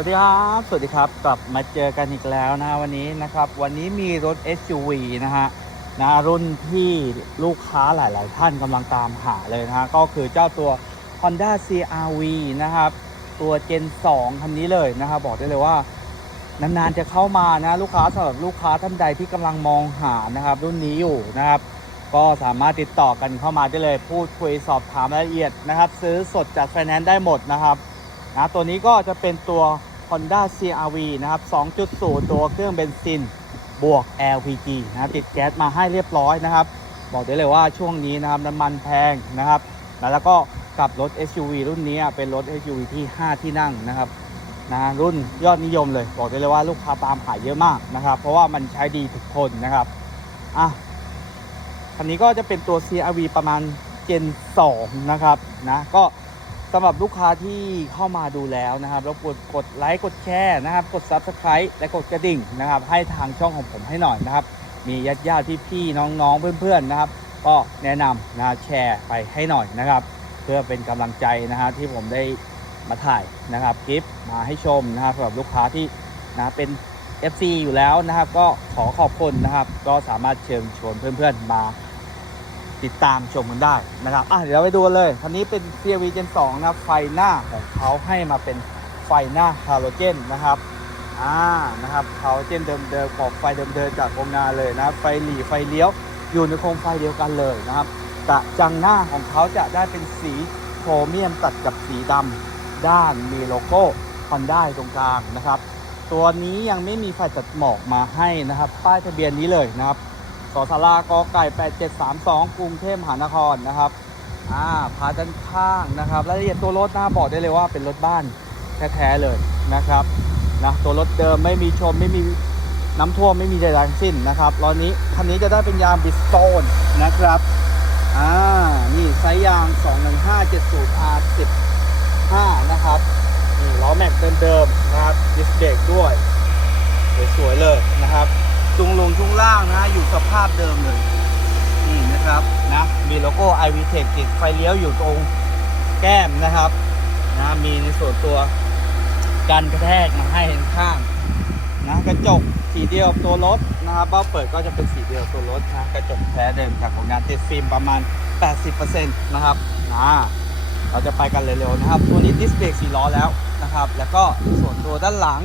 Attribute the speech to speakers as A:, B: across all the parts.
A: วัสดีครับ สวัสดีครับกลับมาเจอกันอีกแล้วนะวันนี้นะครับ วันนี้มีรถ SUV นะฮะนะรุ่นที่ลูกค้าหลาย ๆ ท่านกำลังตามหาเลยนะฮะก็คือเจ้าตัว Honda CRV นะครับตัว Gen 2 คันนี้เลยนะครับบอกได้เลยว่านาน ๆ จะเข้ามานะลูกค้าสำหรับลูกค้าท่านใดที่กำลังมองหานะครับ รุ่นนี้อยู่นะครับ ก็สามารถติดต่อกันเข้ามาได้เลย พูดคุยสอบถามรายละเอียดนะครับ ซื้อสดจากไฟแนนซ์ได้หมดนะครับนะตัวนี้ก็จะเป็นตัว Honda CRV นะครับ 2.0 ตัวเครื่องเบนซิน บวก LPG นะติดแก๊สมาให้เรียบร้อยนะครับ บอกได้เลยว่าช่วงนี้นะครับน้ำมันแพงนะครับ แล้วก็กับรถ SUV รุ่นนี้เป็นรถ SUV ที่ 5 ที่นั่งนะครับนะรุ่นยอดนิยมเลย บอกได้เลยว่าลูกค้าตามหาเยอะมากนะครับ เพราะว่ามันใช้ดีทุกคนนะครับอะคันนี้ก็จะเป็นตัว CRV ประมาณ Gen 2 นะครับนะก็ สำหรับลูกค้าที่เข้ามาดูแล้วนะครับรบกวนกดไลค์กดแชร์นะครับ กด Subscribe และกดกระดิ่งนะครับ ให้ทางช่องของผมให้หน่อยนะครับ มีญาติญาติพี่พี่ๆน้องๆเพื่อนๆนะครับ ก็แนะนำนะแชร์ไปให้หน่อยนะครับ เพื่อเป็นกำลังใจนะฮะที่ผมได้มาถ่ายนะครับคลิปมาให้ชมนะครับสำหรับลูกค้าที่นะเป็น FC อยู่แล้วนะครับ ก็ขอขอบคุณนะครับ ก็สามารถเชิญชวนเพื่อนๆมา ติดตามชมกันได้นะครับอะเดี๋ยวเราไปดูกันเลยคันนี้เป็น CRV Gen 2นะครับไฟหน้าของเขาให้มาเป็นไฟหน้าฮาโลเจนนะครับอ่านะครับเขาเจนเดิมๆขอบไฟเดิมๆจากโรงงานเลยนะครับไฟหลีไฟเลี้ยวอยู่ในโคมไฟเดียวกันเลยนะครับกระจังหน้าของเขาจะได้เป็นสีโครเมียมตัดกับสีดำด้านมีโลโก้ Honda ตรงกลางนะครับ ตัวนี้ยังไม่มีไฟตัดหมอกมาให้นะครับ ป้ายทะเบียนนี้เลยนะครับ สสารากอไก่ 8732 กรุงเทพมหานครนะครับอ่าพาด้านข้างนะครับรายละเอียดตัวรถนะบอกได้เลยว่าเป็นรถบ้านแท้ๆเลยนะครับนะตัวรถเดิมไม่มีชนไม่มีน้ำท่วมไม่มีใดๆทั้งสิ้นนะครับล้อนี้คันนี้จะได้เป็นยางบิสโตนนะครับอ่านี่ไซส์ยาง 21570 R10 5นะครับนี่ล้อแม็กเดิมๆนะครับดิสเบรกด้วยสวยๆเลยนะครับ จุงลงจุงล่างนะอยู่สภาพเดิมเลยนี่นะครับนะมีโลโก้ i v t e c h ติดไฟเลี้ยวอยู่ตรงแก้มนะครับนะมีในส่วนตัวกันกระแทกมาให้เห็นข้างนะกระจกสีเดียวตัวรถนะครับเบ้าเปิดก็จะเป็นสีเดียวตัวรถนะกระจกแท้เดิมจากโรงงานติดฟิล์มประมาณ 80%นะครับนะเราจะไปกันเร็วๆนะครับ ตัวนี้ดิสเบรก4ล้อแล้วนะครับ แล้วก็ส่วนตัวด้านหลัง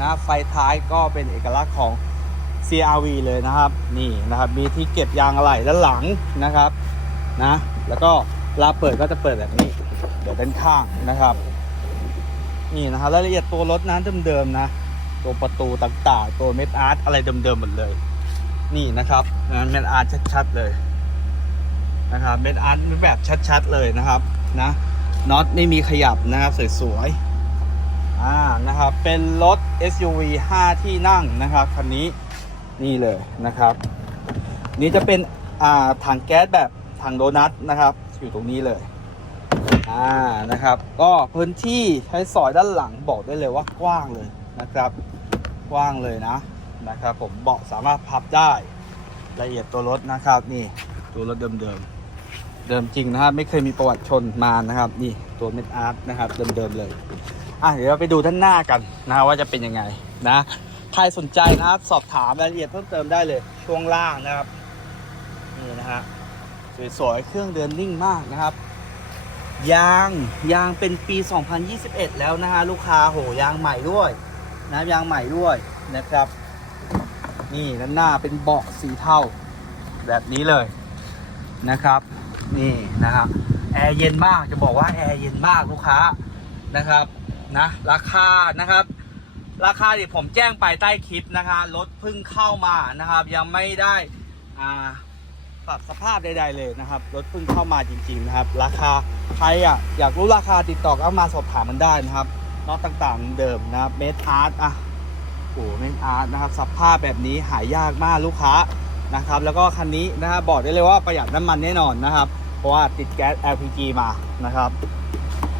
A: นะไฟท้ายก็เป็นเอกลักษณ์ของ CRV เลยนะครับ นี่นะครับ มีที่เก็บยางอะไหล่ด้านหลังนะครับนะแล้วก็เวลาเปิดก็จะเปิดแบบนี้ เดี๋ยวด้านข้างนะครับ นี่นะครับรายละเอียดตัวรถนั้นเดิมๆนะ ตัวประตูต่างๆ ตัวเม็ดอาร์ตอะไรเดิมๆหมดเลย นี่นะครับนะเม็ดอาร์ตชัดๆเลยนะครับเม็ดอาร์ตแบบชัดๆเลยนะครับนะน็อตไม่มีขยับนะครับสวยๆอ่านะครับเป็นรถ SUV 5 ที่นั่งนะครับคันนี้ นี่เลยนะครับ นี่จะเป็นอ่าถังแก๊สแบบถังโดนัทนะครับ อยู่ตรงนี้เลยอ่านะครับ ก็พื้นที่ใช้สอยด้านหลังบอกได้เลยว่ากว้างเลยนะครับ กว้างเลยนะนะครับผมเบาะสามารถพับได้ละเอียดตัวรถนะครับนี่ตัวรถเดิมเดิมๆเดิมจริงนะครับไม่เคยมีประวัติชนมานะครับ นี่ตัวเม็ดอาร์ตนะครับเดิมๆเลยอะเดี๋ยวเราไปดูด้านหน้ากันนะว่าจะเป็นยังไงนะ ใครสนใจนะครับ สอบถามรายละเอียดเพิ่มเติมได้เลย ช่วงล่างนะครับ นี่นะฮะสวยๆ เครื่องเดินนิ่งมากนะครับ ยางยางเป็นปี 2021 แล้วนะฮะลูกค้าโหยางใหม่ด้วยนะยางใหม่ด้วยนะครับ นี่ด้านหน้าเป็นเบาะสีเทาแบบนี้เลยนะครับ นี่นะครับแอร์เย็นมากจะบอกว่าแอร์เย็นมากลูกค้านะครับนะราคานะครับ ราคาที่ผมแจ้งไปใต้คลิปนะคะรถเพิ่งเข้ามานะครับ ยังไม่ได้อ่าปรับสภาพใดๆเลยนะครับรถเพิ่งเข้ามาจริงๆนะครับ ราคาใครอะอยากรู้ราคาติดต่อก็มาสอบถามมันได้นะครับน็อตต่างๆเดิมนะครับเมทอาร์ตอะโอ้เมทอาร์ตนะครับสภาพแบบนี้หายากมากลูกค้านะครับ แล้วก็คันนี้นะครับบอกได้เลยว่าประหยัดน้ำมันแน่นอนนะครับ เพราะว่าติดแก๊ส LPG มานะครับ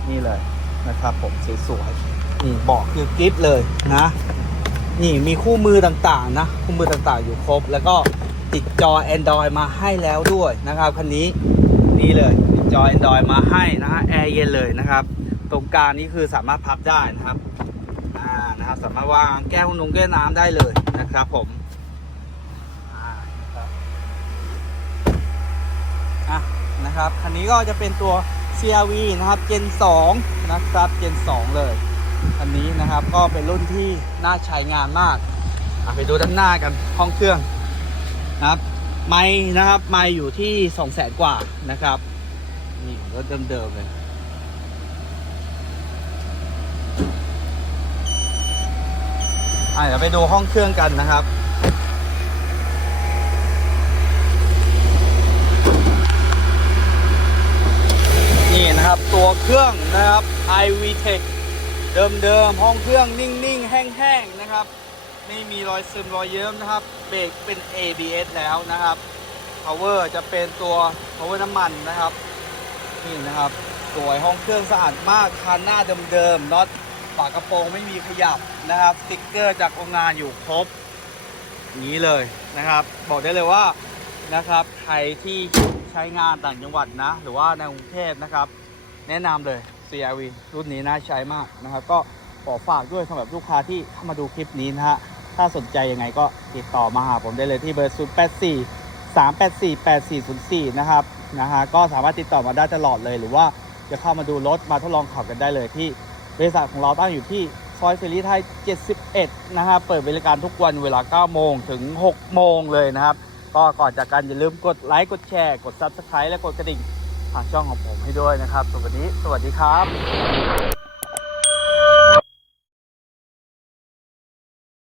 A: นี่เลยนะครับผมสวยๆ นี่เบอกคือกริปเลยนะ นี่มีคู่มือต่างๆนะ คู่มือต่างๆอยู่ครบ แล้วก็ติดจอ Android มาให้แล้วด้วยนะครับคันนี้นี่เลยติดจอ Android มาให้นะฮะแอร์เย็นเลยนะครับ ตรงกลางนี้คือสามารถพับได้นะครับอ่าสามารถวางแก้วนงแก้วน้ำได้เลยนะครับผมอ่านะครับอะนะครับคันนี้ก็จะเป็นตัว CRV นะครับ Gen 2 นะครับ Gen 2 เลย คันนี้นะครับก็เป็นรุ่นที่น่าใช้งานมากไปดูด้านหน้ากันห้องเครื่องนะครับ ไม่นะครับไม่อยู่ที่สองแสนกว่านะครับนี่รถเดิมๆเลยอะเดี๋ยวไปดูห้องเครื่องกันนะครับนี่นะครับตัวเครื่องนะครับ iVTech เดิมๆห้องเครื่องนิ่งๆ แห้งๆนะครับ ไม่มีรอยซึมรอยเยิ้มนะครับ เบรกเป็น ABS แล้วนะครับ power จะเป็นตัว power น้ำมันนะครับนี่นะครับสวยห้องเครื่องสะอาดมากคันหน้าเดิมๆน็อตฝากระโปรงไม่มีขยับนะครับสติ๊กเกอร์จากโรงงานอยู่ครบอย่างนี้เลยนะครับ บอกได้เลยว่านะครับใครที่ใช้งานต่างจังหวัดนะ หรือว่าในกรุงเทพนะครับ แนะนำเลย CRV รุ่นนี้น่าใช้มากนะครับก็ขอฝากด้วยสำหรับลูกค้าที่เข้ามาดูคลิปนี้นะฮะถ้าสนใจยังไงก็ติดต่อมาหาผมได้เลยที่เบอร์ 0 8 4 3 8 4 8 4 0 4 นะครับนะฮะก็สามารถติดต่อมาได้ตลอดเลย หรือว่าจะเข้ามาดูรถมาทดลองขับกันได้เลยที่บริษัทของเราตั้งอยู่ที่ซอยเฟรีไทย 71 นะครับเปิดบริการทุกวันเวลา 9 โมงถึง 6 โมงเลยนะครับ ก็ก่อนจากกันอย่าลืมกดไลค์กดแชร์ กด Subscribe และกดกระดิ่ง ทางช่องของผมให้ด้วยนะครับสวันนี้สวัสดีครับ